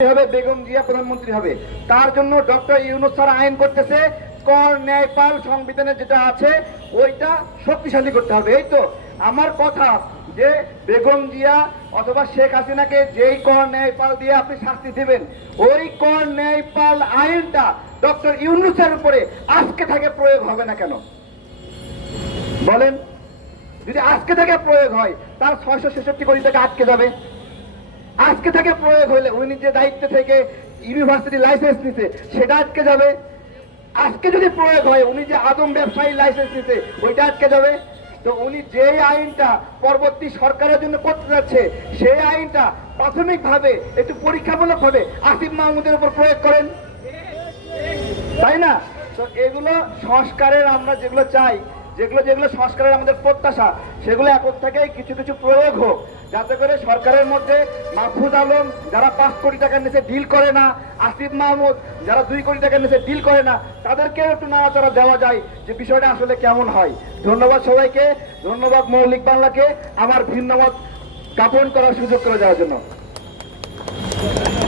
হবে, বেগম জিয়া প্রধানমন্ত্রী হবে। তার জন্য ডক্টর ইউনুস স্যার আইন করতেছে, কর ন্যায়পাল সংবিধানে যেটা আছে, ওইটা শক্তিশালী করতে হবে। এই তো আমার কথা যে বেগম জিয়া অথবা শেখ হাসিনাকে যেই কর ন্যায়পাল দিয়ে আপনি শাস্তি দেবেন, ওই কর ন্যায়পাল আইনটা ডক্টর ইউনুসের উপরে আজকে থেকে প্রয়োগ হবে না কেন? বলেন, যদি আজকে থেকে প্রয়োগ হয়, তার ছয়শো ছেষট্টি কোটি টাকা আটকে যাবে। আজকে থেকে প্রয়োগ হলে উনি যে দায়িত্ব থেকে ইউনিভার্সিটি লাইসেন্স নিতে সেটা আটকে যাবে? আজকে যদি প্রয়োগ হয়, উনি যে আদম ব্যবসায়ী লাইসেন্স নিতে ওইটা আটকে যাবে? তো উনি যে আইনটা পরবর্তী সরকারের জন্য করতে যাচ্ছে, সেই আইনটা প্রাথমিকভাবে একটু পরীক্ষামূলক ভাবে আসিফ মাহমুদের উপর প্রয়োগ করেন। তাই না? তো এগুলো সংস্কারের আমরা যেগুলো চাই, যেগুলো যেগুলো সংস্কারের আমাদের প্রত্যাশা, সেগুলো এখন থেকেই কিছু কিছু প্রয়োগ হোক। যাতে করে সরকারের মধ্যে মাহফুজ আলম যারা পাঁচ কোটি টাকার নিচে ডিল করে না, আসিফ মাহমুদ যারা দুই কোটি টাকার নিচে ডিল করে না, তাদেরকেও একটু নাড়াচাড়া দেওয়া যায় যে বিষয়টা আসলে কেমন হয়। ধন্যবাদ সবাইকে, ধন্যবাদ মৌলিক বাংলাকে, আমার ভিন্ন মত জ্ঞাপন করার সুযোগ করে দেওয়ার জন্য।